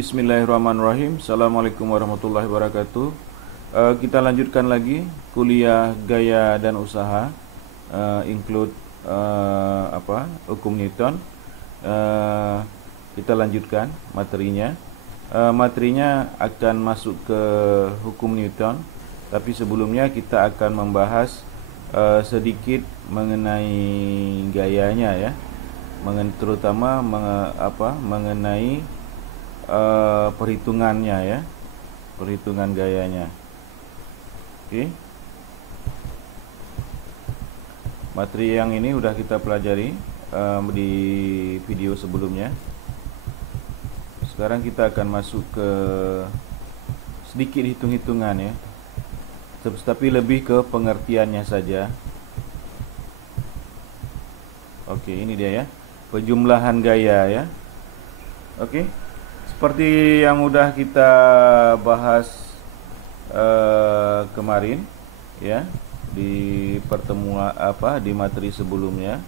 Bismillahirrahmanirrahim. Assalamualaikum warahmatullahi wabarakatuh. Kita lanjutkan lagi kuliah gaya dan usaha, include hukum Newton. Kita lanjutkan materinya. Materinya akan masuk ke hukum Newton, tapi sebelumnya kita akan membahas sedikit mengenai gayanya ya, terutama mengenai perhitungannya ya, perhitungan gayanya. Oke. Materi yang ini udah kita pelajari di video sebelumnya. Sekarang kita akan masuk ke sedikit hitung-hitungan ya, tapi lebih ke pengertiannya saja. Oke, ini dia ya, penjumlahan gaya ya. Oke. Seperti yang udah kita bahas kemarin ya, di pertemuan di materi sebelumnya.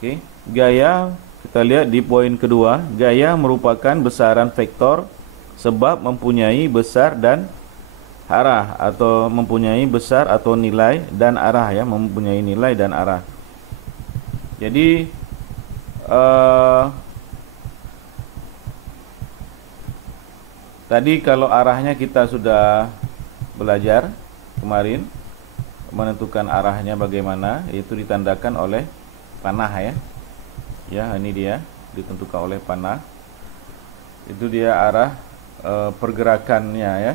Oke, gaya kita lihat di poin kedua. Gaya merupakan besaran vektor sebab mempunyai besar dan arah, atau mempunyai besar atau nilai dan arah ya, mempunyai nilai dan arah. Jadi tadi kalau arahnya kita sudah belajar kemarin, menentukan arahnya bagaimana, itu ditandakan oleh panah ya. Ya, ini dia ditentukan oleh panah. Itu dia arah pergerakannya ya,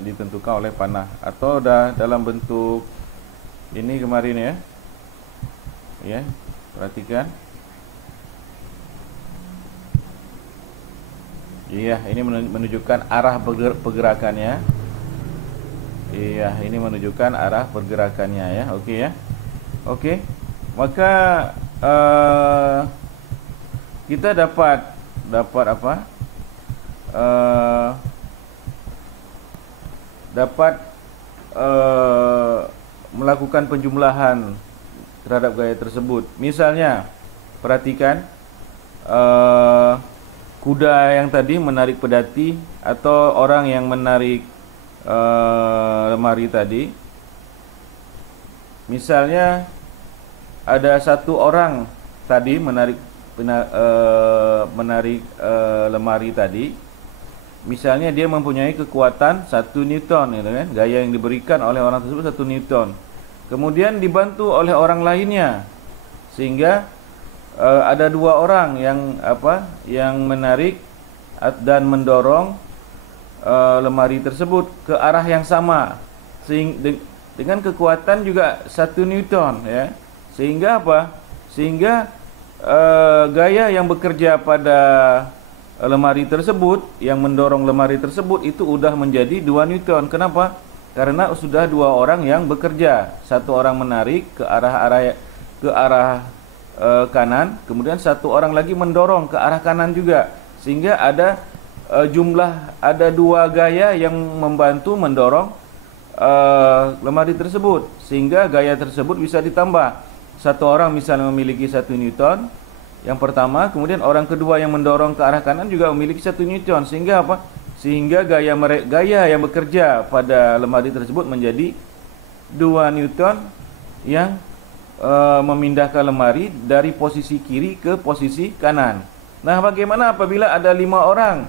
ditentukan oleh panah, atau dalam bentuk ini kemarin ya. Ya, perhatikan. Iya, ini menunjukkan arah pergerakannya. Iya, ini menunjukkan arah pergerakannya ya. Oke ya. Oke. Maka kita dapat apa? Dapat melakukan penjumlahan terhadap gaya tersebut. Misalnya, perhatikan kuda yang tadi menarik pedati, atau orang yang menarik lemari tadi. Misalnya ada satu orang tadi menarik lemari tadi. Misalnya dia mempunyai kekuatan 1 Newton gitu kan. Gaya yang diberikan oleh orang tersebut 1 Newton. Kemudian dibantu oleh orang lainnya, sehingga ada 2 orang yang menarik dan mendorong lemari tersebut ke arah yang sama, dengan kekuatan juga 1 Newton ya. Sehingga Sehingga gaya yang bekerja pada lemari tersebut, yang mendorong lemari tersebut, itu udah menjadi 2 Newton. Kenapa? Karena sudah 2 orang yang bekerja. Satu orang menarik ke arah kanan, kemudian satu orang lagi mendorong ke arah kanan juga. Sehingga ada 2 gaya yang membantu mendorong lemari tersebut, sehingga gaya tersebut bisa ditambah. Satu orang misalnya memiliki 1 Newton yang pertama, kemudian orang kedua yang mendorong ke arah kanan juga memiliki 1 Newton, sehingga sehingga gaya yang bekerja pada lemari tersebut menjadi 2 Newton yang memindahkan lemari dari posisi kiri ke posisi kanan. Nah, bagaimana apabila ada 5 orang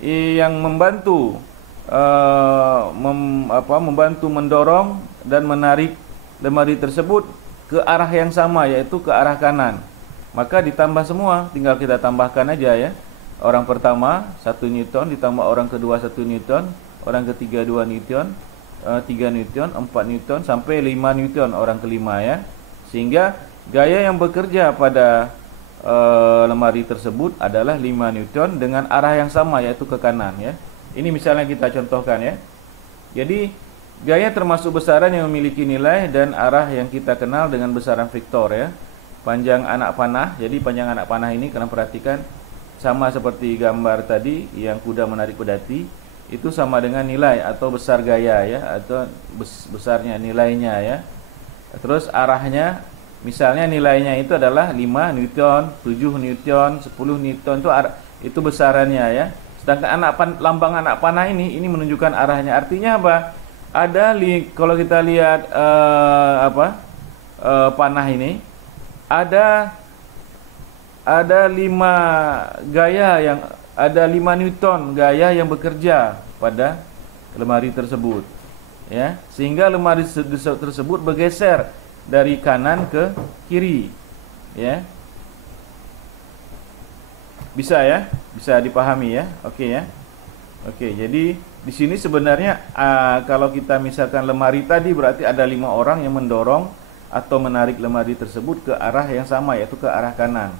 yang membantu membantu mendorong dan menarik lemari tersebut ke arah yang sama, yaitu ke arah kanan? Maka ditambah semua, tinggal kita tambahkan aja ya. Orang pertama 1 Newton, ditambah orang kedua 1 Newton, orang ketiga 2 Newton, 3 Newton, 4 Newton, sampai 5 Newton orang kelima ya. Sehingga gaya yang bekerja pada lemari tersebut adalah 5 Newton dengan arah yang sama, yaitu ke kanan ya. Ini misalnya kita contohkan ya. Jadi gaya termasuk besaran yang memiliki nilai dan arah yang kita kenal dengan besaran vektor ya. Panjang anak panah. Jadi panjang anak panah ini, kalian perhatikan, sama seperti gambar tadi yang kuda menarik pedati, itu sama dengan nilai atau besar gaya ya, atau besarnya nilainya ya. Terus arahnya misalnya nilainya itu adalah 5 Newton, 7 Newton, 10 Newton itu besarannya ya. Sedangkan lambang anak panah ini menunjukkan arahnya. Artinya apa? Kalau kita lihat panah ini ada 5 Newton gaya yang bekerja pada lemari tersebut. Ya, sehingga lemari tersebut bergeser dari kanan ke kiri. Ya. Bisa ya? Bisa dipahami ya? Oke ya. Oke, jadi di sini sebenarnya kalau kita misalkan lemari tadi berarti ada 5 orang yang mendorong atau menarik lemari tersebut ke arah yang sama, yaitu ke arah kanan.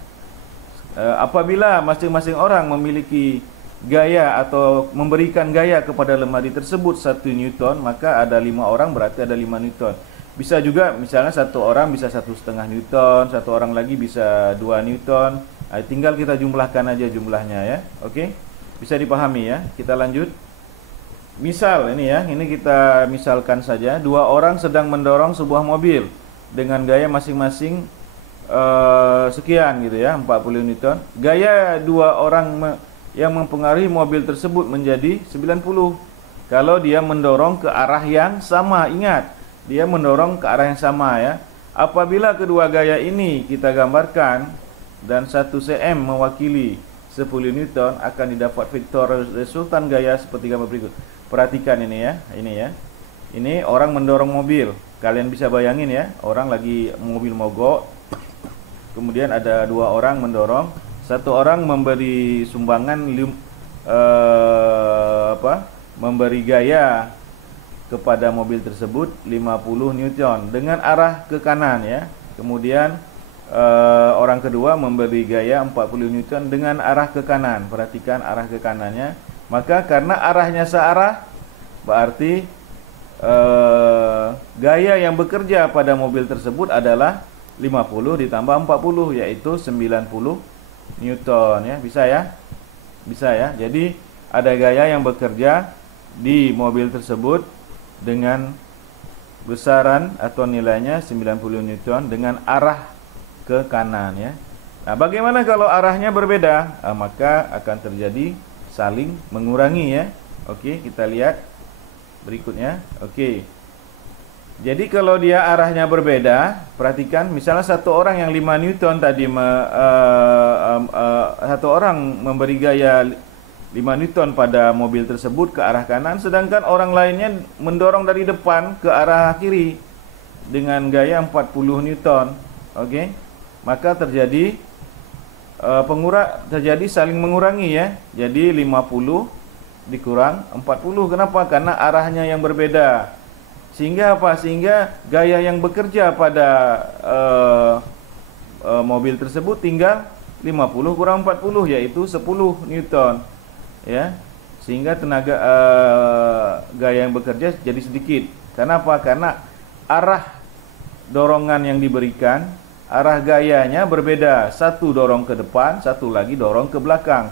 Apabila masing-masing orang memiliki gaya atau memberikan gaya kepada lemari tersebut 1 Newton, maka ada 5 orang berarti ada 5 Newton. Bisa juga misalnya satu orang bisa 1,5 Newton, satu orang lagi bisa 2 Newton. Tinggal kita jumlahkan aja jumlahnya ya. Oke, bisa dipahami ya. Kita lanjut. Misal ini ya, ini kita misalkan saja 2 orang sedang mendorong sebuah mobil dengan gaya masing-masing sekian gitu ya, 40 Newton. Gaya 2 orang yang mempengaruhi mobil tersebut menjadi 90 kalau dia mendorong ke arah yang sama. Ingat, dia mendorong ke arah yang sama ya. Apabila kedua gaya ini kita gambarkan dan 1 cm mewakili 10 Newton, akan didapat vektor resultan gaya seperti gambar berikut. Perhatikan ini ya, ini orang mendorong mobil. Kalian bisa bayangin ya, orang lagi mobil mogok, kemudian ada 2 orang mendorong. Satu orang memberi sumbangan memberi gaya kepada mobil tersebut 50 Newton dengan arah ke kanan ya. Kemudian orang kedua memberi gaya 40 Newton dengan arah ke kanan. Perhatikan arah ke kanannya. Maka karena arahnya searah, berarti gaya yang bekerja pada mobil tersebut adalah 50 ditambah 40, yaitu 90 Newton ya. Bisa ya. Jadi ada gaya yang bekerja di mobil tersebut dengan besaran atau nilainya 90 Newton dengan arah ke kanan ya. Nah, bagaimana kalau arahnya berbeda? Maka akan terjadi saling mengurangi ya. Oke, kita lihat berikutnya. Oke. Jadi kalau dia arahnya berbeda, perhatikan misalnya satu orang yang 5 Newton tadi satu orang memberi gaya 5 Newton pada mobil tersebut ke arah kanan, sedangkan orang lainnya mendorong dari depan ke arah kiri dengan gaya 40 Newton. Oke. Maka terjadi saling mengurangi ya. Jadi 50 dikurang 40. Kenapa? Karena arahnya yang berbeda. Sehingga apa? Sehingga gaya yang bekerja pada mobil tersebut tinggal 50 kurang 40, yaitu 10 Newton ya. Sehingga tenaga gaya yang bekerja jadi sedikit. Kenapa? Karena arah dorongan yang diberikan, arah gayanya berbeda. Satu dorong ke depan, satu lagi dorong ke belakang.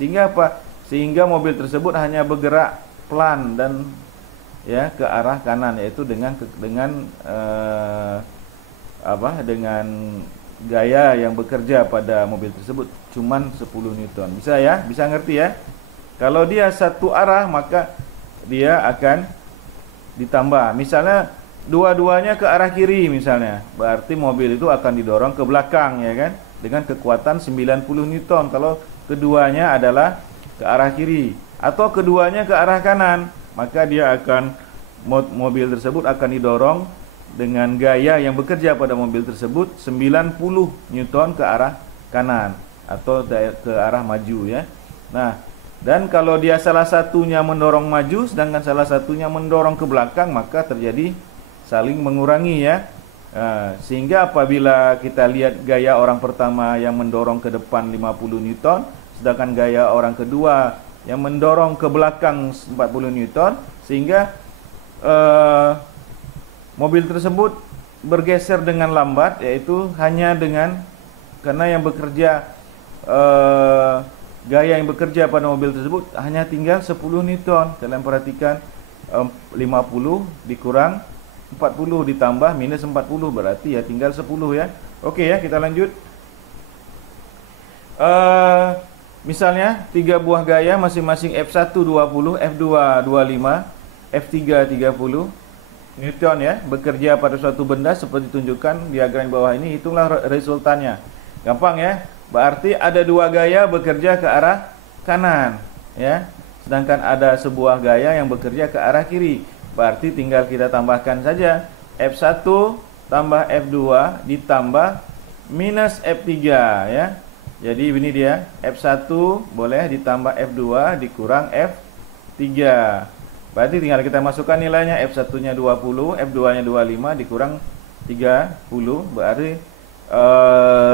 Sehingga apa? Sehingga mobil tersebut hanya bergerak pelan dan ya ke arah kanan, yaitu dengan gaya yang bekerja pada mobil tersebut cuman 10 Newton. Bisa ya? Bisa ngerti ya? Kalau dia satu arah maka dia akan ditambah. Misalnya dua-duanya ke arah kiri misalnya, berarti mobil itu akan didorong ke belakang ya kan, dengan kekuatan 90 Newton kalau keduanya adalah ke arah kiri, atau keduanya ke arah kanan, maka dia akan mobil tersebut akan didorong dengan gaya yang bekerja pada mobil tersebut 90 Newton ke arah kanan atau ke arah maju ya. Nah, dan kalau dia salah satunya mendorong maju sedangkan salah satunya mendorong ke belakang, maka terjadi saling mengurangi ya. Sehingga apabila kita lihat gaya orang pertama yang mendorong ke depan 50 Newton, sedangkan gaya orang kedua yang mendorong ke belakang 40 Newton, sehingga mobil tersebut bergeser dengan lambat, yaitu hanya karena yang bekerja gaya yang bekerja pada mobil tersebut hanya tinggal 10 Newton. Kalian perhatikan 50 dikurang 40 ditambah minus 40 berarti ya tinggal 10 ya. Oke ya, kita lanjut. Misalnya 3 buah gaya masing-masing F1 20, F2 25, F3 30 Newton ya, bekerja pada suatu benda seperti tunjukkan diagram bawah ini. Hitunglah resultannya. Gampang ya. Berarti ada 2 gaya bekerja ke arah kanan ya. Sedangkan ada sebuah gaya yang bekerja ke arah kiri. Berarti tinggal kita tambahkan saja F1 tambah F2 ditambah minus F3 ya. Jadi ini dia, F1 boleh ditambah F2 dikurang F3. Berarti tinggal kita masukkan nilainya, F1-nya 20, F2-nya 25 dikurang 30. Berarti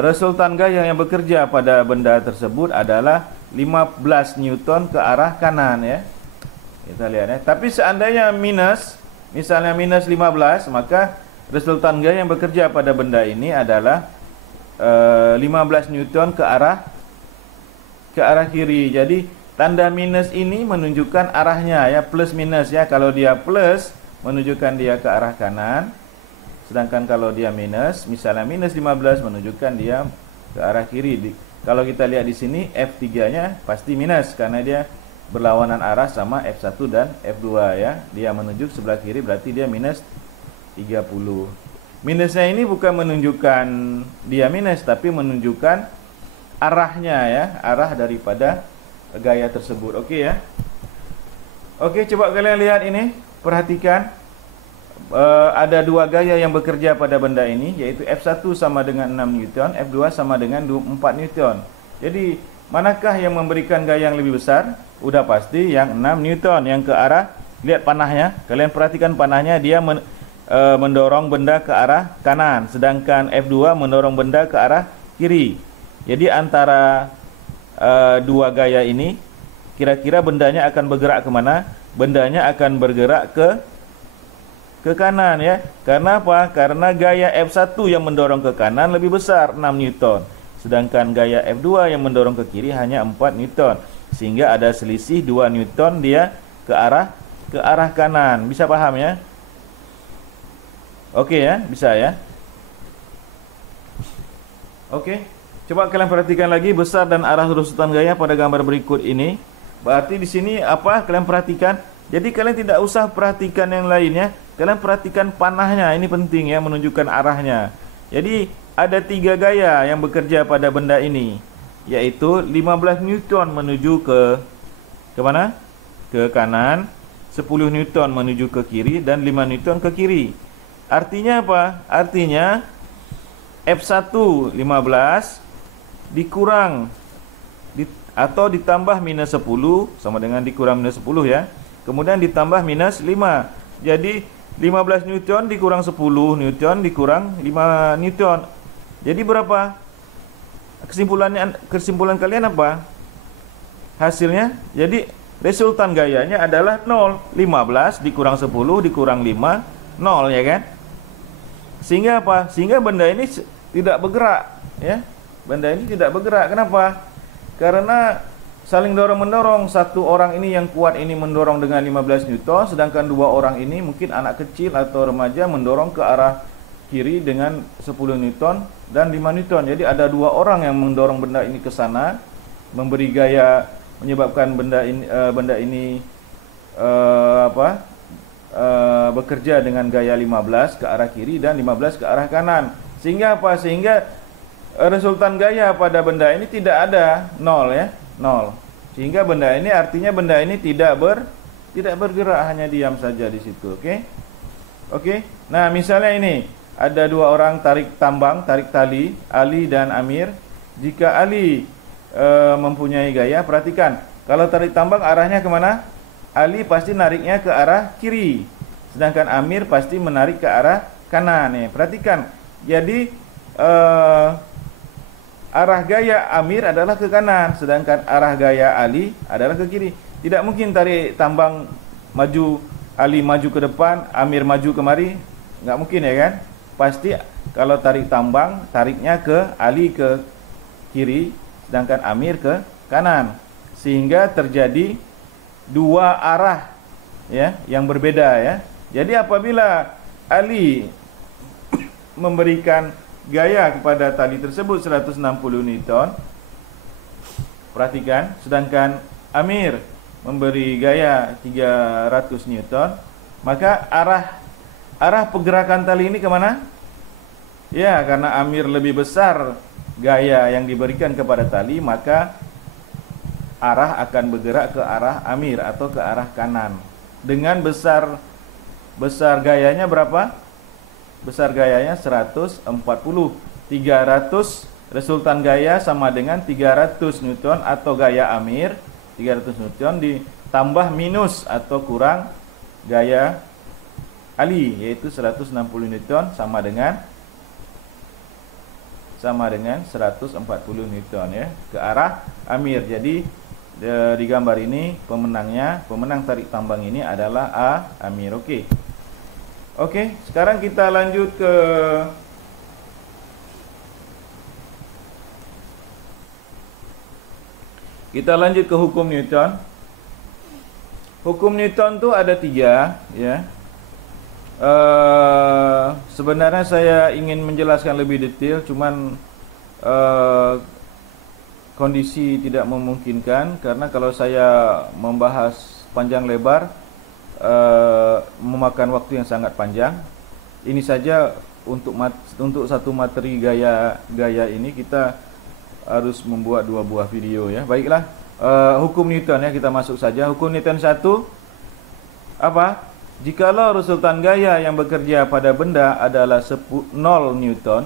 resultan gaya yang bekerja pada benda tersebut adalah 15 Newton ke arah kanan ya. Kita lihat ya. Tapi seandainya minus, misalnya minus 15, maka resultan gaya yang bekerja pada benda ini adalah 15 Newton ke arah kiri. Jadi tanda minus ini menunjukkan arahnya ya, plus minus ya. Kalau dia plus menunjukkan dia ke arah kanan, sedangkan kalau dia minus, misalnya minus 15 menunjukkan dia ke arah kiri. Kalau kita lihat di sini F3-nya pasti minus karena dia berlawanan arah sama F1 dan F2 ya. Dia menunjuk sebelah kiri berarti dia minus 30. Minusnya ini bukan menunjukkan dia minus, tapi menunjukkan arahnya ya, arah daripada gaya tersebut. Oke ya. Oke, coba kalian lihat ini, perhatikan ada 2 gaya yang bekerja pada benda ini, yaitu F1 sama dengan 6 Newton, F2 sama dengan 4 Newton. Jadi manakah yang memberikan gaya yang lebih besar? Udah pasti yang 6 Newton yang ke arah, lihat panahnya, kalian perhatikan panahnya, dia mendorong benda ke arah kanan, sedangkan F2 mendorong benda ke arah kiri. Jadi antara 2 gaya ini, kira-kira bendanya akan bergerak kemana? Bendanya akan bergerak ke kanan ya. Karena apa? Karena gaya F1 yang mendorong ke kanan lebih besar, 6 Newton, sedangkan gaya F2 yang mendorong ke kiri hanya 4 Newton, sehingga ada selisih 2 Newton dia ke arah kanan. Bisa paham ya? Oke ya, bisa ya. Oke, coba kalian perhatikan lagi besar dan arah resultan gaya pada gambar berikut ini. Berarti di sini apa? Kalian perhatikan. Jadi kalian tidak usah perhatikan yang lainnya. Kalian perhatikan panahnya, ini penting ya, menunjukkan arahnya. Jadi ada 3 gaya yang bekerja pada benda ini, yaitu 15 Newton menuju ke mana? Ke kanan, 10 Newton menuju ke kiri, dan 5 Newton ke kiri. Artinya apa? Artinya F1 15 dikurang atau ditambah minus 10 sama dengan dikurang minus 10 ya. Kemudian ditambah minus 5. Jadi 15 Newton dikurang 10 Newton dikurang 5 Newton. Jadi berapa? Kesimpulan kalian apa? Hasilnya jadi resultan gayanya adalah 0. 15 dikurang 10 dikurang 5, 0 ya kan? Sehingga apa? Sehingga benda ini tidak bergerak ya. Benda ini tidak bergerak. Kenapa? Karena saling dorong-mendorong. Satu orang ini yang kuat ini mendorong dengan 15 Newton, sedangkan 2 orang ini mungkin anak kecil atau remaja mendorong ke arah kiri dengan 10 Newton dan 5 Newton. Jadi ada 2 orang yang mendorong benda ini ke sana, memberi gaya, menyebabkan benda ini bekerja dengan gaya 15 ke arah kiri dan 15 ke arah kanan. Sehingga apa? Sehingga resultan gaya pada benda ini tidak ada, 0 ya, 0. Sehingga benda ini artinya benda ini tidak bergerak, hanya diam saja di situ. Oke. Nah, misalnya ini ada 2 orang tarik tali, Ali dan Amir. Jika Ali mempunyai gaya, perhatikan, kalau tarik tambang arahnya kemana? Ali pasti nariknya ke arah kiri, sedangkan Amir pasti menarik ke arah kanan. Nih, perhatikan. Jadi arah gaya Amir adalah ke kanan, sedangkan arah gaya Ali adalah ke kiri. Tidak mungkin tarik tambang maju, Ali maju ke depan, Amir maju kemari. Nggak mungkin ya kan? Pasti kalau tarik tambang, tariknya ke Ali ke kiri, sedangkan Amir ke kanan. Sehingga terjadi 2 arah ya yang berbeda ya. Jadi apabila Ali memberikan gaya kepada tali tersebut 160 Newton, perhatikan, sedangkan Amir memberi gaya 300 Newton, maka arah pergerakan tali ini kemana? Ya, karena Amir lebih besar gaya yang diberikan kepada tali, maka arah akan bergerak ke arah Amir atau ke arah kanan. Dengan besar gayanya berapa? Besar gayanya 140. 300 resultan gaya sama dengan 300 Newton atau gaya Amir 300 Newton ditambah minus atau kurang gaya Ali, yaitu 160 Newton sama dengan 140 Newton ya, ke arah Amir. Jadi di gambar ini pemenang tarik tambang ini adalah Amir. Oke, sekarang kita lanjut ke hukum Newton. Hukum Newton tuh ada 3 ya. Sebenarnya saya ingin menjelaskan lebih detail, cuman kondisi tidak memungkinkan, karena kalau saya membahas panjang lebar memakan waktu yang sangat panjang. Ini saja untuk satu materi gaya ini kita harus membuat 2 buah video ya. Baiklah, hukum Newton ya, kita masuk saja. Hukum Newton 1 apa? Jikalau resultan gaya yang bekerja pada benda adalah 0 Newton,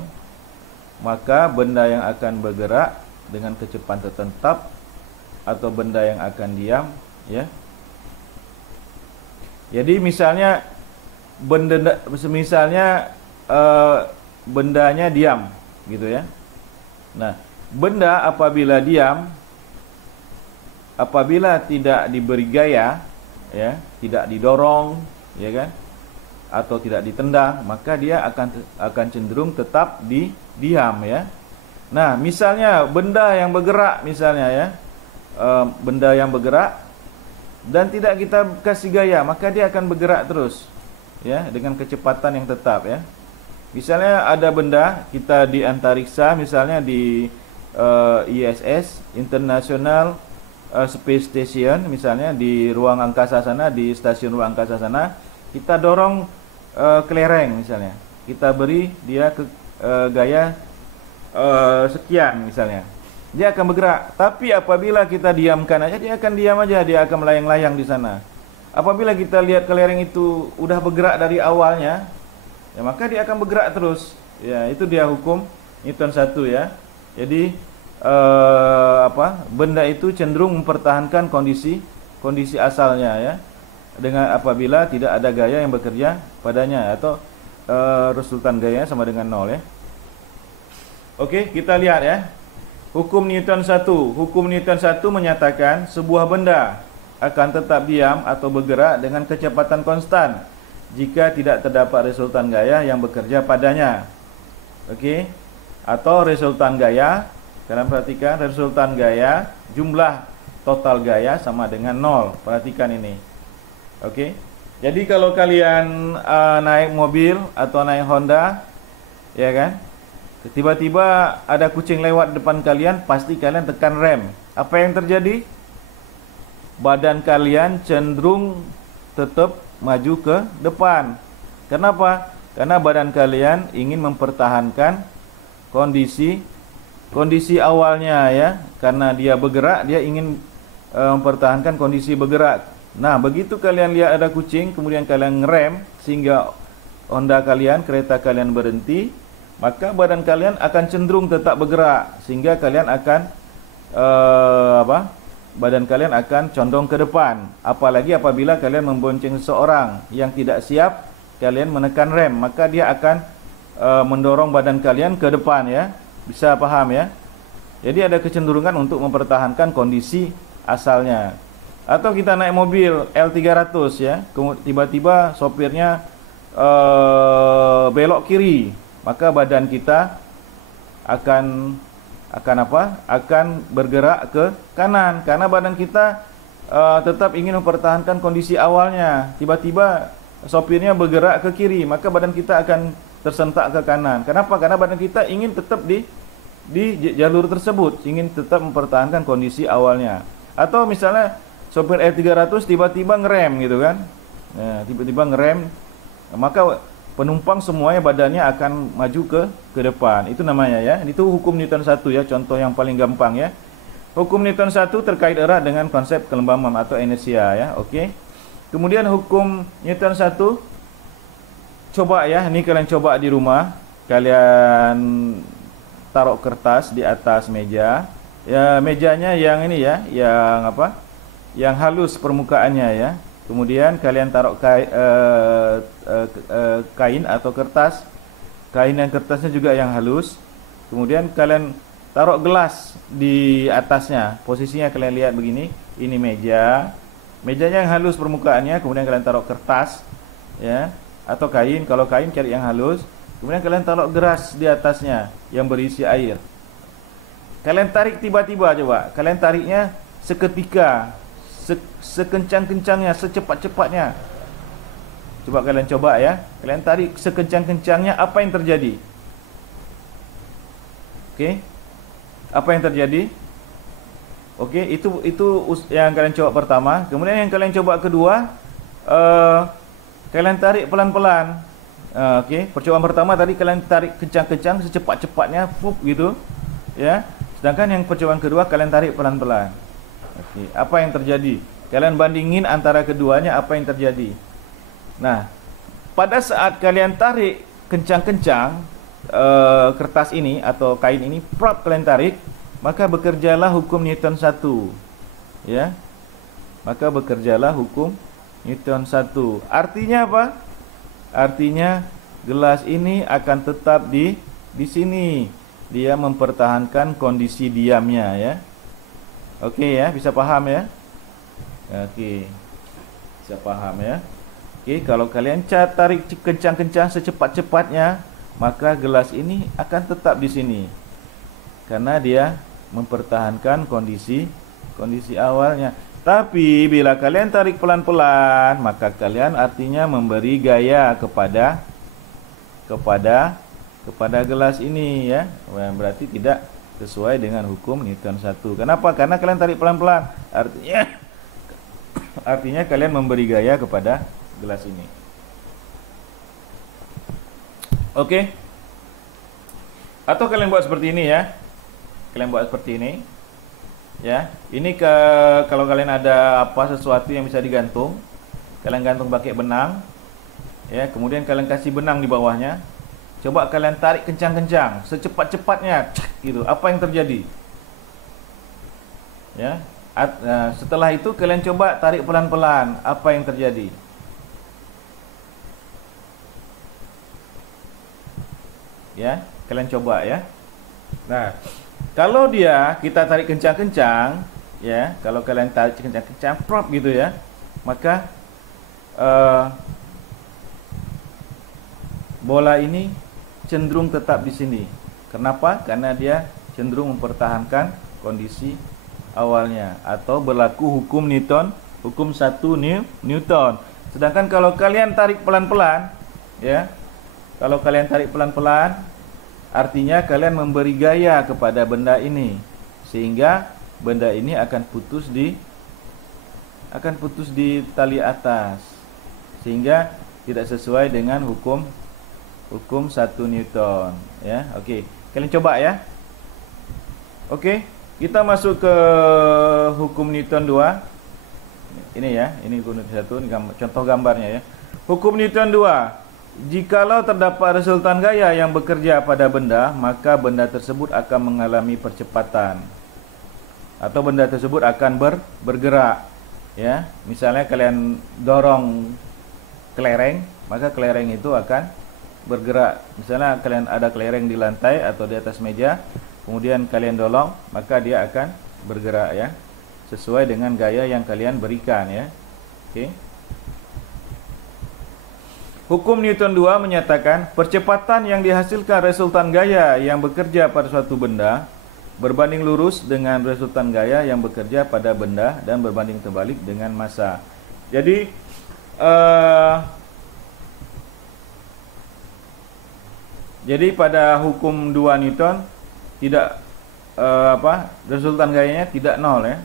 maka benda yang akan bergerak dengan kecepatan tetap atau benda yang akan diam ya. Jadi misalnya bendanya diam gitu ya. Nah, benda apabila diam, apabila tidak diberi gaya ya, tidak didorong ya kan, atau tidak ditendang, maka dia akan cenderung tetap diam ya. Nah, misalnya benda yang bergerak misalnya ya, benda yang bergerak dan tidak kita kasih gaya, maka dia akan bergerak terus ya, dengan kecepatan yang tetap ya. Misalnya ada benda kita di antariksa, misalnya di ISS, International Space Station, misalnya di ruang angkasa sana, di stasiun ruang angkasa sana, kita dorong kelereng misalnya, kita beri dia gaya sekian misalnya, dia akan bergerak. Tapi apabila kita diamkan aja, dia akan diam aja, dia akan melayang-layang di sana. Apabila kita lihat kelereng itu udah bergerak dari awalnya ya, maka dia akan bergerak terus ya. Itu dia hukum Newton 1 ya. Jadi benda itu cenderung mempertahankan kondisi asalnya ya, dengan apabila tidak ada gaya yang bekerja padanya, atau resultan gayanya sama dengan 0 ya. Oke, kita lihat ya. Hukum Newton 1. Hukum Newton 1 menyatakan sebuah benda akan tetap diam atau bergerak dengan kecepatan konstan jika tidak terdapat resultan gaya yang bekerja padanya. Oke. Atau resultan gaya, kalian perhatikan, resultan gaya jumlah total gaya sama dengan 0. Perhatikan ini. Oke. Jadi kalau kalian naik mobil atau naik Honda ya kan, tiba-tiba ada kucing lewat depan kalian, pasti kalian tekan rem. Apa yang terjadi? Badan kalian cenderung tetap maju ke depan. Kenapa? Karena badan kalian ingin mempertahankan kondisi awalnya ya. Karena dia bergerak, dia ingin mempertahankan kondisi bergerak. Nah, begitu kalian lihat ada kucing, kemudian kalian ngerem sehingga Honda kalian, kereta kalian berhenti, maka badan kalian akan cenderung tetap bergerak, sehingga kalian akan badan kalian akan condong ke depan. Apalagi apabila kalian membonceng seseorang yang tidak siap, kalian menekan rem, maka dia akan mendorong badan kalian ke depan ya. Bisa paham ya? Jadi ada kecenderungan untuk mempertahankan kondisi asalnya. Atau kita naik mobil L300 ya, tiba-tiba sopirnya belok kiri, maka badan kita akan bergerak ke kanan, karena badan kita tetap ingin mempertahankan kondisi awalnya. Tiba-tiba sopirnya bergerak ke kiri, maka badan kita akan tersentak ke kanan. Kenapa? Karena badan kita ingin tetap di jalur tersebut, ingin tetap mempertahankan kondisi awalnya. Atau misalnya sopir R300 tiba-tiba ngerem gitu kan. Nah, tiba-tiba ngerem, maka penumpang semuanya badannya akan maju ke depan. Itu namanya ya. Itu hukum Newton 1 ya, contoh yang paling gampang ya. Hukum Newton 1 terkait erat dengan konsep kelembaban atau inersia ya. Oke. Kemudian hukum Newton 1, coba ya, ini kalian coba di rumah. Kalian taruh kertas di atas meja. Ya, mejanya yang ini ya, yang apa? Yang halus permukaannya ya. Kemudian kalian taruh kain atau kertas. Kain dan kertasnya juga yang halus. Kemudian kalian taruh gelas di atasnya. Posisinya kalian lihat begini. Ini meja. Mejanya yang halus permukaannya. Kemudian kalian taruh kertas ya, atau kain. Kalau kain cari yang halus. Kemudian kalian taruh gelas di atasnya yang berisi air. Kalian tarik tiba-tiba, coba. Kalian tariknya seketika, sekencang-kencangnya, secepat-cepatnya. Coba kalian coba ya. Kalian tarik sekencang-kencangnya, apa yang terjadi? Oke. Apa yang terjadi? Oke, itu yang kalian coba pertama. Kemudian yang kalian coba kedua, kalian tarik pelan-pelan. Oke, percobaan pertama tadi kalian tarik kencang-kencang, secepat-cepatnya, fup gitu. Ya. Sedangkan yang percobaan kedua kalian tarik pelan-pelan. Oke, apa yang terjadi? Kalian bandingin antara keduanya, apa yang terjadi? Nah, pada saat kalian tarik kencang-kencang kertas ini atau kain ini, prop kalian tarik, maka bekerjalah hukum Newton 1. Ya. Maka bekerjalah hukum Newton 1. Artinya apa? Artinya gelas ini akan tetap di sini. Dia mempertahankan kondisi diamnya ya. Oke ya, bisa paham ya? Oke. Bisa paham ya? Oke, kalau kalian tarik kencang-kencang secepat-cepatnya, maka gelas ini akan tetap di sini. Karena dia mempertahankan kondisi awalnya. Tapi bila kalian tarik pelan-pelan, maka kalian artinya memberi gaya kepada gelas ini ya. Berarti tidak sesuai dengan hukum Newton 1. Kenapa? Karena kalian tarik pelan-pelan. Artinya kalian memberi gaya kepada gelas ini. Oke. Atau kalian buat seperti ini ya. Kalian buat seperti ini. Ya, ini kalau kalian ada sesuatu yang bisa digantung, kalian gantung pakai benang. Ya, kemudian kalian kasih benang di bawahnya. Coba kalian tarik kencang-kencang, secepat-cepatnya, gitu. Apa yang terjadi? Ya. Setelah itu kalian coba tarik pelan-pelan, apa yang terjadi? Ya, kalian coba ya. Nah, kalau kita tarik kencang-kencang, ya, kalau kalian tarik kencang-kencang, prop gitu ya, maka bola ini cenderung tetap di sini. Kenapa? Karena dia cenderung mempertahankan kondisi awalnya atau berlaku hukum Newton, hukum 1 Newton. Sedangkan kalau kalian tarik pelan-pelan, ya, kalau kalian tarik pelan-pelan, artinya kalian memberi gaya kepada benda ini sehingga benda ini akan putus di tali atas sehingga tidak sesuai dengan hukum 1 Newton ya. Oke, kalian coba ya. Oke, kita masuk ke hukum Newton 2. Ini ya, ini hukum Newton 1, ini contoh gambarnya ya. Hukum Newton 2. Jikalau terdapat resultan gaya yang bekerja pada benda, maka benda tersebut akan mengalami percepatan atau benda tersebut akan bergerak ya. Misalnya kalian dorong kelereng, maka kelereng itu akan bergerak. Misalnya kalian ada kelereng di lantai atau di atas meja, kemudian kalian dorong, maka dia akan bergerak ya, sesuai dengan gaya yang kalian berikan ya. Oke. Hukum Newton 2 menyatakan percepatan yang dihasilkan resultan gaya yang bekerja pada suatu benda berbanding lurus dengan resultan gaya yang bekerja pada benda dan berbanding terbalik dengan massa. Jadi Jadi pada hukum 2 Newton tidak resultan gayanya tidak nol ya.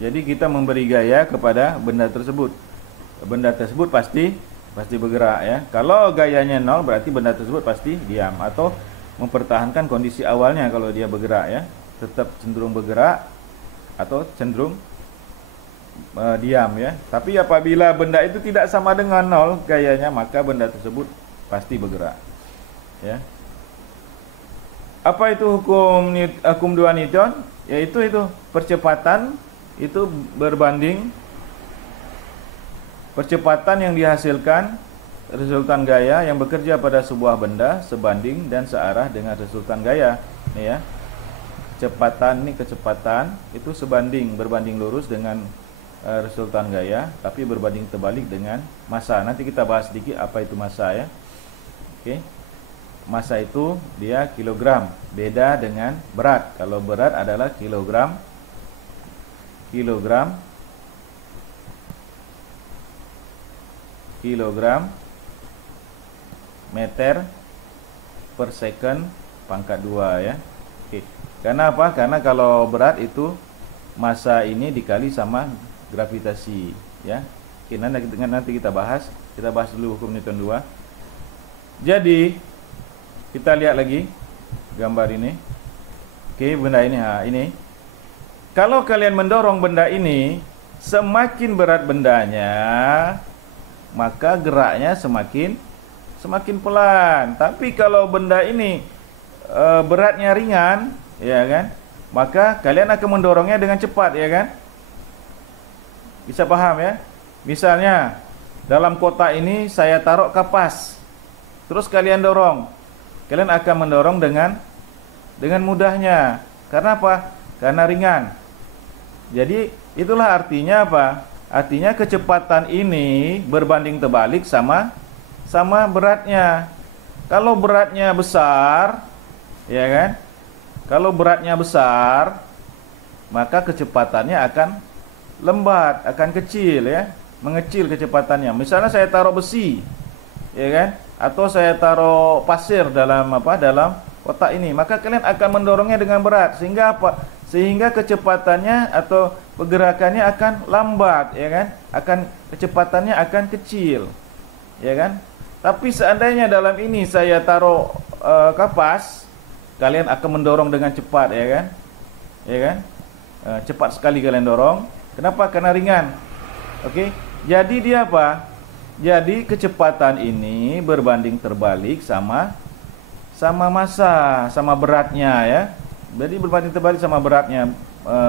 Jadi kita memberi gaya kepada benda tersebut. Benda tersebut pasti bergerak ya. Kalau gayanya nol berarti benda tersebut pasti diam atau mempertahankan kondisi awalnya kalau dia bergerak ya. Tetap cenderung bergerak atau cenderung diam ya. Tapi apabila benda itu tidak sama dengan nol gayanya, maka benda tersebut pasti bergerak ya. Apa itu hukum 2 Newton? Yaitu percepatan itu berbanding percepatan yang dihasilkan resultan gaya yang bekerja pada sebuah benda sebanding dan searah dengan resultan gaya. Nih ya. Kecepatan itu berbanding lurus dengan resultan gaya, tapi berbanding terbalik dengan massa. Nanti kita bahas sedikit apa itu massa ya. Oke. Massa itu dia kilogram, beda dengan berat. Kalau berat adalah kilogram meter per second pangkat 2 ya. Oke. Karena apa? Karena kalau berat itu massa ini dikali sama gravitasi ya. Oke, nanti kita bahas dulu hukum Newton 2. Jadi kita lihat lagi gambar ini. Oke, benda ini. Ini. Kalau kalian mendorong benda ini, semakin berat bendanya, maka geraknya semakin pelan. Tapi kalau benda ini beratnya ringan, ya kan? Maka kalian akan mendorongnya dengan cepat, ya kan? Bisa paham ya? Misalnya, dalam kotak ini saya taruh kapas. Terus kalian dorong. Kalian akan mendorong dengan mudahnya. Karena apa? Karena ringan. Jadi itulah artinya apa? Artinya kecepatan ini berbanding terbalik sama beratnya. Kalau beratnya besar, ya kan? Kalau beratnya besar, maka kecepatannya akan lambat, akan kecil ya, mengecil kecepatannya. Misalnya saya taruh besi, ya kan? Atau saya taruh pasir dalam kotak ini, maka kalian akan mendorongnya dengan berat sehingga apa? Sehingga kecepatannya atau pergerakannya akan lambat, ya kan? Kecepatannya akan kecil, ya kan? Tapi seandainya dalam ini saya taruh kapas, kalian akan mendorong dengan cepat, ya kan? Ya kan? Cepat sekali kalian dorong. Kenapa? Karena ringan. Oke. Jadi dia apa? Jadi kecepatan ini berbanding terbalik sama massa, sama beratnya ya. Jadi berbanding terbalik sama beratnya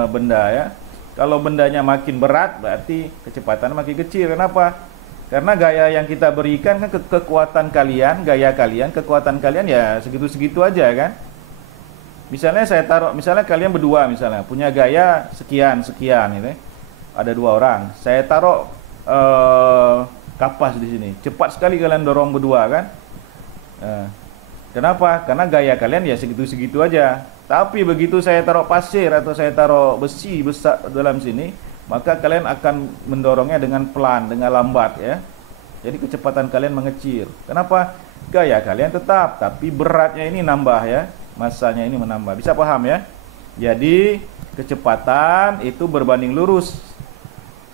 benda ya. Kalau bendanya makin berat berarti kecepatan makin kecil. Kenapa? Karena gaya yang kita berikan kan kekuatan kalian, kekuatan kalian ya segitu-segitu aja kan. Misalnya saya taruh, misalnya kalian berdua misalnya punya gaya sekian gitu. Ada 2 orang. Saya taruh kapas di sini. Cepat sekali kalian dorong berdua kan? Kenapa? Karena gaya kalian ya segitu-segitu aja. Tapi begitu saya taruh pasir atau saya taruh besi besar dalam sini, maka kalian akan mendorongnya dengan pelan, dengan lambat ya. Jadi kecepatan kalian mengecil. Kenapa? Gaya kalian tetap, tapi beratnya ini nambah ya. Massanya ini menambah. Bisa paham ya? Jadi kecepatan itu berbanding lurus.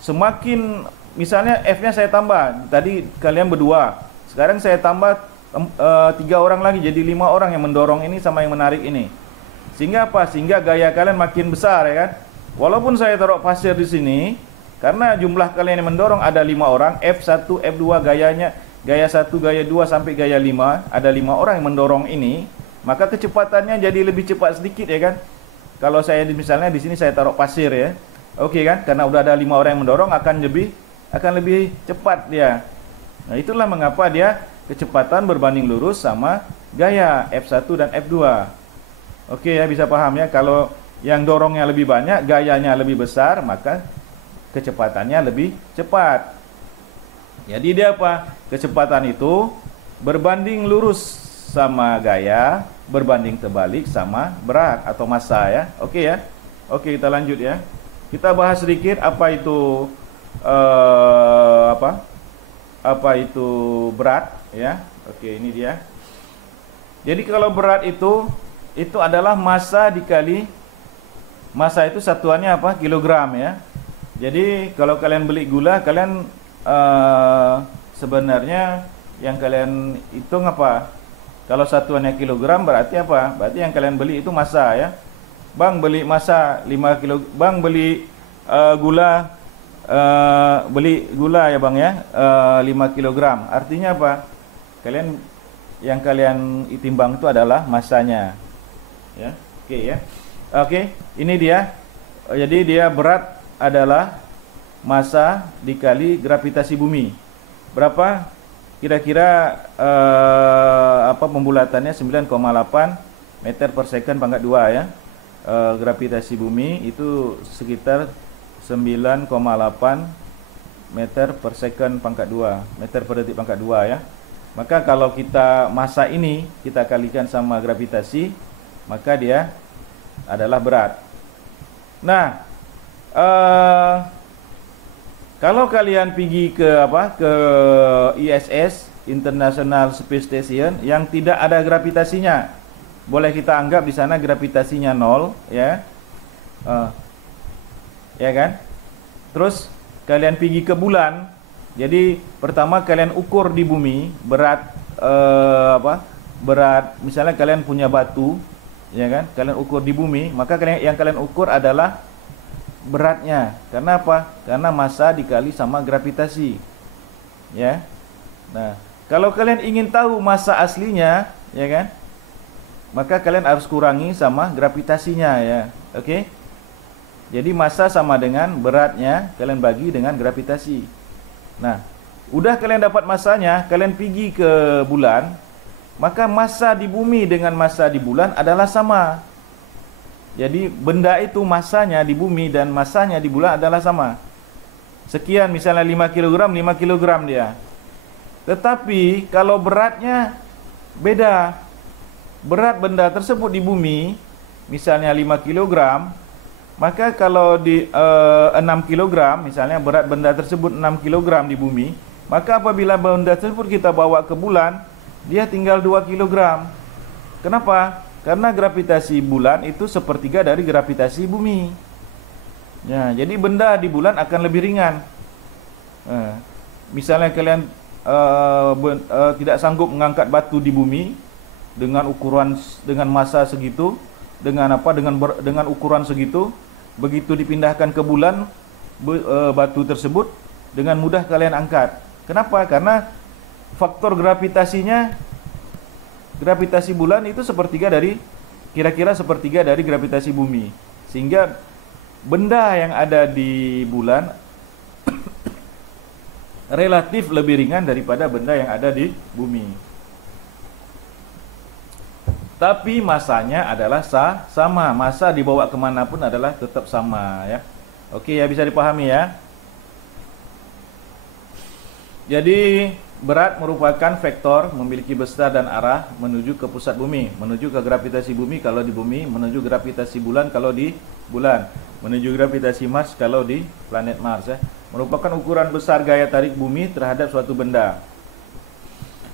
Semakin misalnya F-nya saya tambah, tadi kalian berdua, sekarang saya tambah 3 orang lagi, jadi 5 orang yang mendorong ini sama yang menarik ini. Sehingga apa? Sehingga gaya kalian makin besar ya kan? Walaupun saya taruh pasir di sini, karena jumlah kalian yang mendorong ada 5 orang, F1, F2 gayanya, gaya 1, gaya 2 sampai gaya 5, ada 5 orang yang mendorong ini, maka kecepatannya jadi lebih cepat sedikit ya kan? Kalau saya misalnya di sini saya taruh pasir ya. Oke kan? Karena udah ada 5 orang yang mendorong akan lebih cepat dia. Nah, itulah mengapa dia kecepatan berbanding lurus sama gaya F1 dan F2. Oke ya, bisa paham ya. Kalau yang dorongnya lebih banyak, gayanya lebih besar, maka kecepatannya lebih cepat. Jadi dia apa? Kecepatan itu berbanding lurus sama gaya, berbanding terbalik sama berat atau massa ya. Oke ya. Oke, kita lanjut ya. Kita bahas sedikit apa itu apa itu berat ya. Oke, ini dia. Jadi kalau berat itu adalah massa dikali, massa itu satuannya apa? Kilogram ya. Jadi kalau kalian beli gula, kalian sebenarnya yang kalian hitung apa? Kalau satuannya kilogram berarti apa? Berarti yang kalian beli itu massa ya. Bang beli massa 5 kilo, Bang beli gula, beli gula ya Bang ya, 5 kilogram. Artinya apa? Yang kalian timbang itu adalah massanya. Ya. Oke ya. Oke, ini dia. Jadi dia berat adalah massa dikali gravitasi bumi. Berapa? Kira-kira pembulatannya 9,8 meter per second pangkat 2 ya. Gravitasi bumi itu sekitar 9,8 meter per second pangkat 2, meter per detik pangkat 2 ya. Maka kalau kita massa ini kita kalikan sama gravitasi, maka dia adalah berat. Nah, kalau kalian pergi ke ISS, International Space Station, yang tidak ada gravitasinya, boleh kita anggap di sana gravitasinya 0 ya. Ya kan? Terus kalian pergi ke bulan. Jadi pertama kalian ukur di bumi berat berat, misalnya kalian punya batu, ya kan? Kalian ukur di bumi, maka yang kalian ukur adalah beratnya. Karena apa? Karena massa dikali sama gravitasi. Ya. Nah, kalau kalian ingin tahu massa aslinya, ya kan? Maka kalian harus kurangi sama gravitasinya ya. Oke? Jadi massa sama dengan beratnya, kalian bagi dengan gravitasi. Nah, udah kalian dapat massanya, kalian pergi ke bulan, maka massa di bumi dengan massa di bulan adalah sama. Jadi benda itu massanya di bumi dan massanya di bulan adalah sama. Sekian, misalnya 5 kg, 5 kg dia. Tetapi kalau beratnya beda. Berat benda tersebut di bumi misalnya 5 kg, maka kalau di 6 kg, misalnya berat benda tersebut 6 kg di bumi, maka apabila benda tersebut kita bawa ke bulan, dia tinggal 2 kg. Kenapa? Karena gravitasi bulan itu sepertiga dari gravitasi bumi. Ya, jadi benda di bulan akan lebih ringan. Misalnya kalian tidak sanggup mengangkat batu di bumi dengan massa segitu, dengan ukuran segitu, begitu dipindahkan ke bulan, batu tersebut dengan mudah kalian angkat. Kenapa? Karena faktor gravitasi bulan itu kira-kira sepertiga dari gravitasi bumi. Sehingga benda yang ada di bulan relatif lebih ringan daripada benda yang ada di bumi. Tapi massanya adalah sama. Massa dibawa kemanapun adalah tetap sama ya. Oke ya, bisa dipahami ya. Jadi berat merupakan vektor memiliki besar dan arah menuju ke pusat bumi, menuju ke gravitasi bumi kalau di bumi, menuju gravitasi bulan kalau di bulan, menuju gravitasi Mars kalau di planet Mars ya. Merupakan ukuran besar gaya tarik bumi terhadap suatu benda.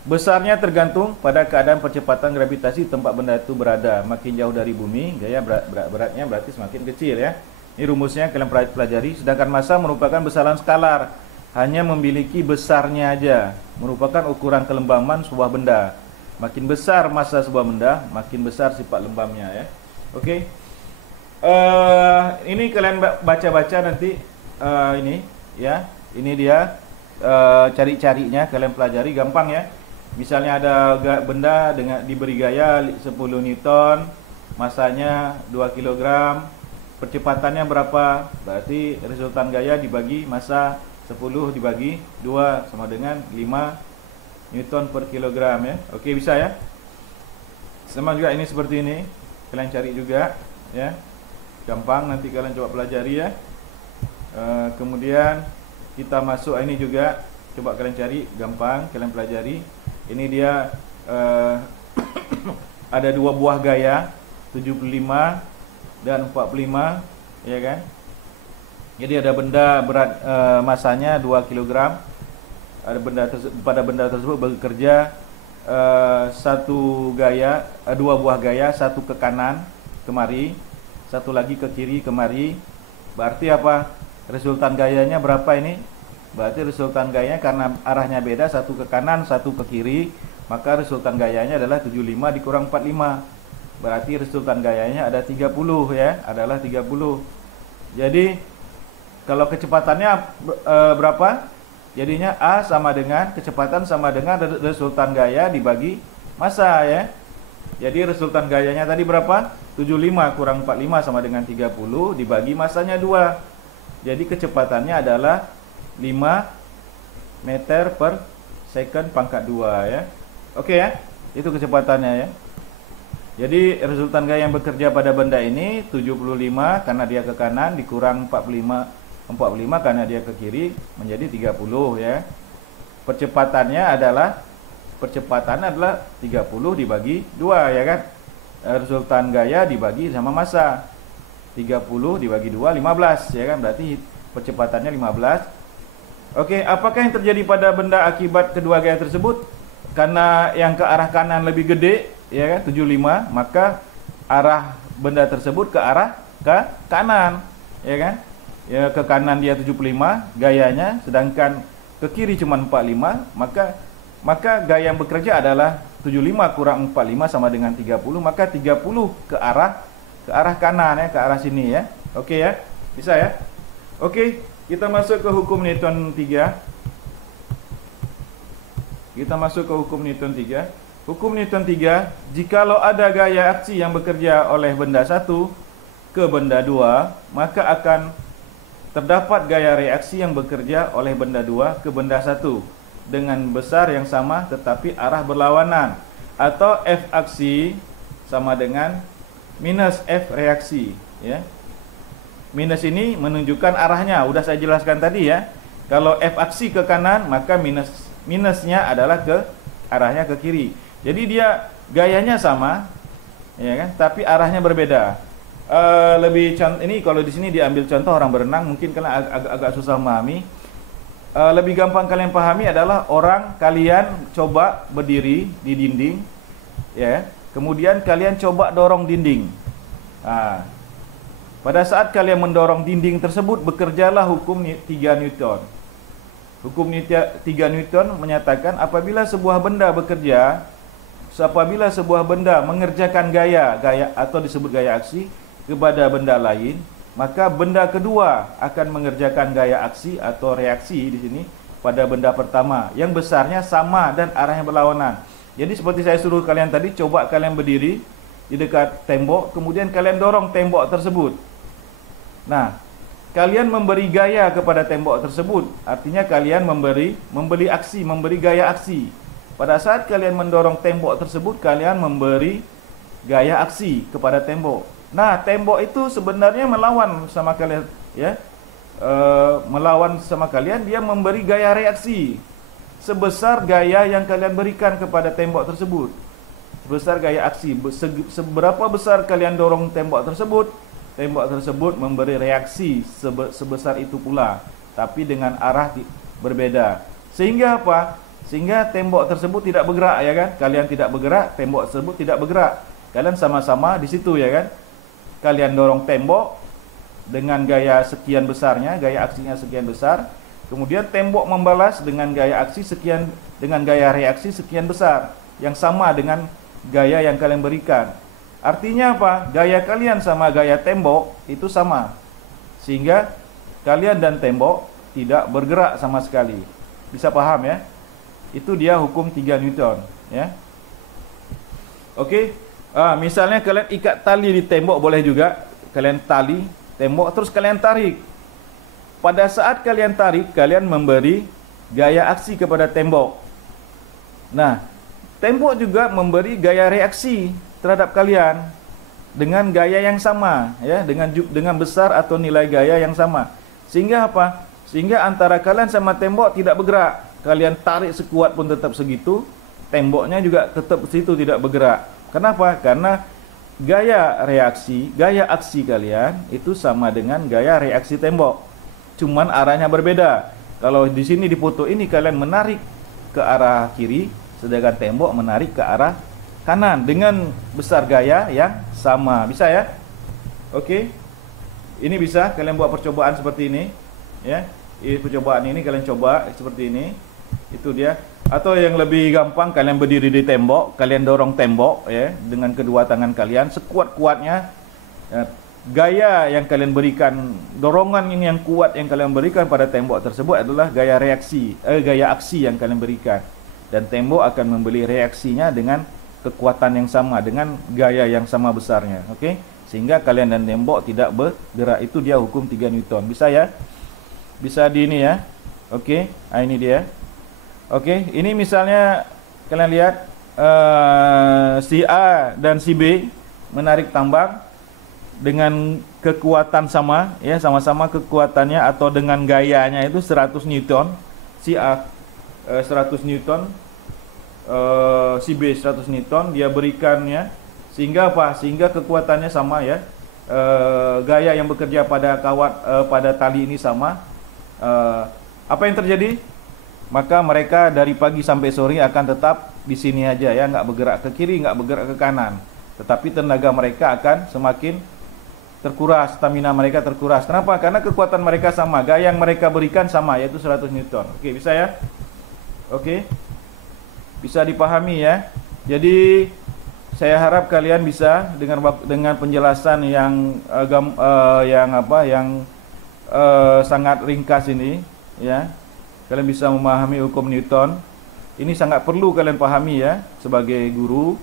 Besarnya tergantung pada keadaan percepatan gravitasi tempat benda itu berada. Makin jauh dari bumi, gaya beratnya berarti semakin kecil ya. Ini rumusnya kalian pelajari. Sedangkan massa merupakan besaran skalar, hanya memiliki besarnya aja. Merupakan ukuran kelembaman sebuah benda. Makin besar massa sebuah benda, makin besar sifat lembamnya ya. Oke. Ini kalian baca-baca nanti ini ya. Ini dia cari-carinya, kalian pelajari, gampang ya. Misalnya ada benda diberi gaya 10 Newton, massanya 2 kg, percepatannya berapa? Berarti resultan gaya dibagi massa 10 dibagi 2 sama dengan 5 Newton per kilogram ya. Oke, bisa ya. Sama juga ini seperti ini. Kalian cari juga ya. Gampang, nanti kalian coba pelajari ya. Kemudian kita masuk ini juga, coba kalian cari, gampang kalian pelajari. Ini dia ada dua buah gaya 75 dan 45 ya kan. Jadi ada benda berat massanya 2 kg. Ada pada benda tersebut bekerja satu gaya, dua buah gaya, satu ke kanan kemari, satu lagi ke kiri kemari. Berarti apa? Resultan gayanya berapa ini? Berarti resultan gayanya karena arahnya beda, satu ke kanan, satu ke kiri, maka resultan gayanya adalah 75 dikurang 45. Berarti resultan gayanya ada 30 ya, adalah 30. Jadi kalau kecepatannya berapa? Jadinya A sama dengan kecepatan sama dengan resultan gaya dibagi massa ya. Jadi resultan gayanya tadi berapa? 75 kurang 45 sama dengan 30 dibagi massanya 2. Jadi kecepatannya adalah 5 meter per second pangkat 2 ya. Oke ya. Itu kecepatannya ya. Jadi resultan gaya yang bekerja pada benda ini 75 karena dia ke kanan dikurang 45 karena dia ke kiri menjadi 30 ya. Percepatannya adalah 30 dibagi 2 ya kan. Resultan gaya dibagi sama massa. 30 dibagi 2 15 ya kan. Berarti percepatannya 15. Oke, apakah yang terjadi pada benda akibat kedua gaya tersebut? Karena yang ke arah kanan lebih gede ya kan 75, maka arah benda tersebut ke arah kanan ya kan. Ya, ke kanan dia 75 gayanya, sedangkan ke kiri cuma 45, maka gaya yang bekerja adalah 75 kurang 45 sama dengan 30, maka 30 ke arah kanan ya, ke arah sini ya. Oke ya. Bisa ya? Oke, kita masuk ke hukum Newton 3. Kita masuk ke hukum Newton 3. Hukum Newton 3, jikalau ada gaya aksi yang bekerja oleh benda 1 ke benda 2, maka akan terdapat gaya reaksi yang bekerja oleh benda 2 ke benda 1 dengan besar yang sama tetapi arah berlawanan, atau F aksi sama dengan minus F reaksi ya. Minus ini menunjukkan arahnya, udah saya jelaskan tadi ya. Kalau F aksi ke kanan, maka minusnya adalah ke arahnya ke kiri. Jadi dia gayanya sama ya kan, tapi arahnya berbeda. Ini kalau di sini diambil contoh orang berenang, mungkin kalian agak susah memahami. Lebih gampang kalian pahami adalah kalian coba berdiri di dinding ya, kemudian kalian coba dorong dinding. Pada saat kalian mendorong dinding tersebut, bekerjalah hukum 3 Newton. Hukum 3 Newton menyatakan apabila sebuah benda mengerjakan gaya atau disebut gaya aksi kepada benda lain, maka benda kedua akan mengerjakan gaya aksi atau reaksi di sini pada benda pertama yang besarnya sama dan arahnya berlawanan. Jadi seperti saya suruh kalian tadi, coba kalian berdiri di dekat tembok, kemudian kalian dorong tembok tersebut. Nah, kalian memberi gaya kepada tembok tersebut, artinya kalian memberi gaya aksi. Pada saat kalian mendorong tembok tersebut, kalian memberi gaya aksi kepada tembok. Nah, tembok itu sebenarnya melawan sama kalian ya. Melawan sama kalian, dia memberi gaya reaksi sebesar gaya yang kalian berikan kepada tembok tersebut. Sebesar gaya aksi, seberapa besar kalian dorong tembok tersebut memberi reaksi sebesar itu pula, tapi dengan arah berbeda. Sehingga apa? Sehingga tembok tersebut tidak bergerak ya kan? Kalian tidak bergerak, tembok tersebut tidak bergerak. Kalian sama-sama di situ ya kan? Kalian dorong tembok dengan gaya sekian besarnya, gaya aksinya sekian besar. Kemudian tembok membalas dengan gaya aksi sekian, dengan gaya reaksi sekian besar, yang sama dengan gaya yang kalian berikan. Artinya apa? Gaya kalian sama gaya tembok itu sama, sehingga kalian dan tembok tidak bergerak sama sekali. Bisa paham ya? Itu dia hukum 3 Newton ya. Oke. Misalnya kalian ikat tali di tembok, boleh juga kalian tali tembok terus kalian tarik. Pada saat kalian tarik, kalian memberi gaya aksi kepada tembok. Nah, tembok juga memberi gaya reaksi terhadap kalian dengan gaya yang sama ya, dengan besar atau nilai gaya yang sama. Sehingga apa? Sehingga antara kalian sama tembok tidak bergerak. Kalian tarik sekuat pun tetap segitu, temboknya juga tetap situ tidak bergerak. Kenapa? Karena gaya aksi kalian itu sama dengan gaya reaksi tembok. Cuman arahnya berbeda. Kalau di sini di foto ini kalian menarik ke arah kiri, sedangkan tembok menarik ke arah kanan dengan besar gaya yang sama. Bisa ya? Oke. Ini bisa kalian buat percobaan seperti ini, ya. Ini percobaan ini kalian coba seperti ini. Itu dia. Atau yang lebih gampang, kalian berdiri di tembok, kalian dorong tembok, ya, dengan kedua tangan kalian sekuat-kuatnya. Gaya yang kalian berikan, dorongan yang kuat yang kalian berikan pada tembok tersebut adalah gaya aksi yang kalian berikan, dan tembok akan memberi reaksinya dengan kekuatan yang sama, dengan gaya yang sama besarnya. Okey, sehingga kalian dan tembok tidak bergerak. Itu dia hukum 3 Newton. Bisa ya? Bisa di ini ya. Okey, ini dia. Okey, ini misalnya kalian lihat si A dan si B menarik tambang dengan kekuatan sama, ya, sama-sama kekuatannya atau dengan gayanya itu 100 Newton. Si A 100 Newton, si B 100 Newton dia berikannya, sehingga apa? Sehingga kekuatannya sama, ya. Gaya yang bekerja pada pada tali ini sama. Apa yang terjadi? Maka mereka dari pagi sampai sore akan tetap di sini aja, ya, nggak bergerak ke kiri, nggak bergerak ke kanan. Tetapi tenaga mereka akan semakin terkuras, stamina mereka terkuras. Kenapa? Karena kekuatan mereka sama, gaya yang mereka berikan sama, yaitu 100 Newton. Oke, bisa ya? Oke. Bisa dipahami ya? Jadi saya harap kalian bisa dengan penjelasan yang sangat ringkas ini, ya. Kalian bisa memahami hukum Newton. Ini sangat perlu kalian pahami, ya, sebagai guru.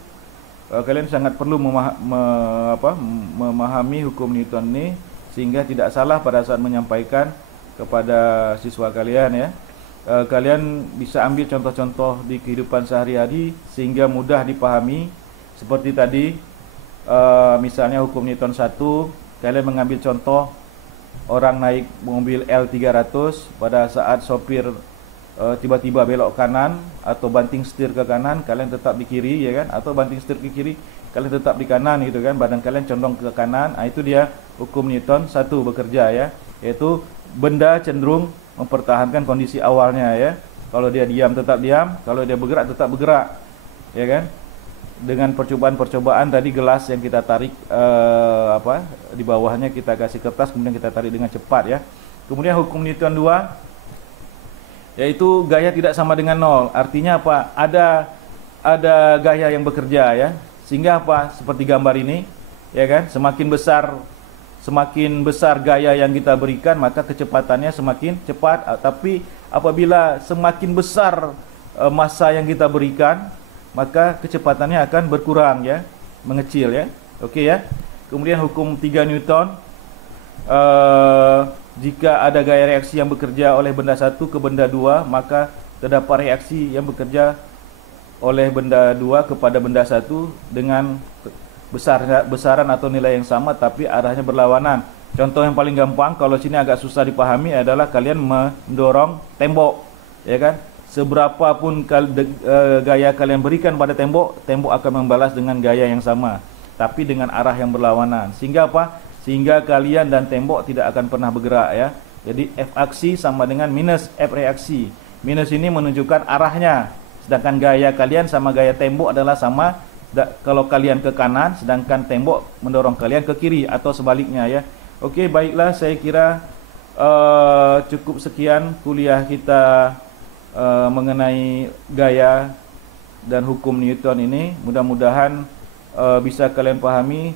Kalian sangat perlu memahami hukum Newton ini, sehingga tidak salah pada saat menyampaikan kepada siswa kalian, ya. Kalian bisa ambil contoh-contoh di kehidupan sehari-hari sehingga mudah dipahami. Seperti tadi, misalnya hukum Newton 1, kalian mengambil contoh orang naik mobil L300 pada saat sopir tiba-tiba belok kanan atau banting setir ke kanan, kalian tetap di kiri, ya kan? Atau banting setir ke kiri, kalian tetap di kanan, gitu kan? Badan kalian condong ke kanan. Itu dia hukum Newton 1 bekerja, ya. Yaitu benda cenderung mempertahankan kondisi awalnya, ya. Kalau dia diam tetap diam, kalau dia bergerak tetap bergerak, ya kan? Dengan percobaan-percobaan tadi, gelas yang kita tarik di bawahnya kita kasih kertas, kemudian kita tarik dengan cepat, ya. Kemudian hukum Newton 2, yaitu gaya tidak sama dengan 0. Artinya apa? Ada gaya yang bekerja, ya. Sehingga apa? Seperti gambar ini, ya kan? Semakin besar gaya yang kita berikan, maka kecepatannya semakin cepat. Tapi apabila semakin besar massa yang kita berikan, maka kecepatannya akan berkurang, ya, mengecil, ya. Oke, ya. Kemudian hukum 3 Newton, jika ada gaya reaksi yang bekerja oleh benda 1 ke benda 2, maka terdapat reaksi yang bekerja oleh benda 2 kepada benda 1 dengan besaran atau nilai yang sama, tapi arahnya berlawanan. Contoh yang paling gampang, kalau sini agak susah dipahami, adalah kalian mendorong tembok, ya kan? Seberapapun gaya kalian berikan pada tembok, tembok akan membalas dengan gaya yang sama, tapi dengan arah yang berlawanan. Sehingga apa? Sehingga kalian dan tembok tidak akan pernah bergerak, ya. Jadi F aksi sama dengan minus F reaksi. Minus ini menunjukkan arahnya, sedangkan gaya kalian sama gaya tembok adalah sama. Kalau kalian ke kanan, sedangkan tembok mendorong kalian ke kiri, atau sebaliknya, ya. Oke, baiklah, saya kira cukup sekian kuliah kita mengenai gaya dan hukum Newton ini. Mudah-mudahan bisa kalian pahami.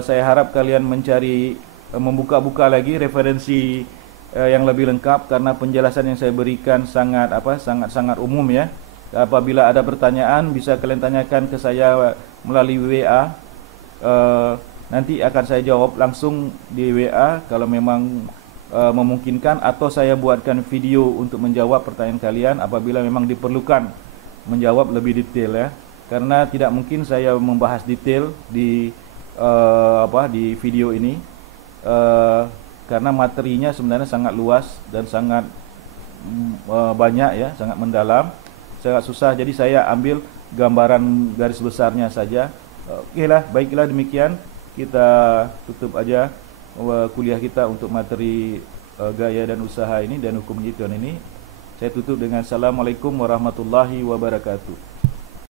Saya harap kalian mencari, membuka-buka lagi referensi yang lebih lengkap, karena penjelasan yang saya berikan sangat umum, ya. Apabila ada pertanyaan, bisa kalian tanyakan ke saya melalui WA. Nanti akan saya jawab langsung di WA kalau memang memungkinkan, atau saya buatkan video untuk menjawab pertanyaan kalian apabila memang diperlukan menjawab lebih detail, ya. Karena tidak mungkin saya membahas detail di video ini, karena materinya sebenarnya sangat luas dan sangat banyak, ya, sangat mendalam, sangat susah. Jadi saya ambil gambaran garis besarnya saja. Oke lah, baiklah, demikian kita tutup aja kuliah kita untuk materi gaya dan usaha ini dan hukum Newton ini. Saya tutup dengan Assalamualaikum warahmatullahi wabarakatuh.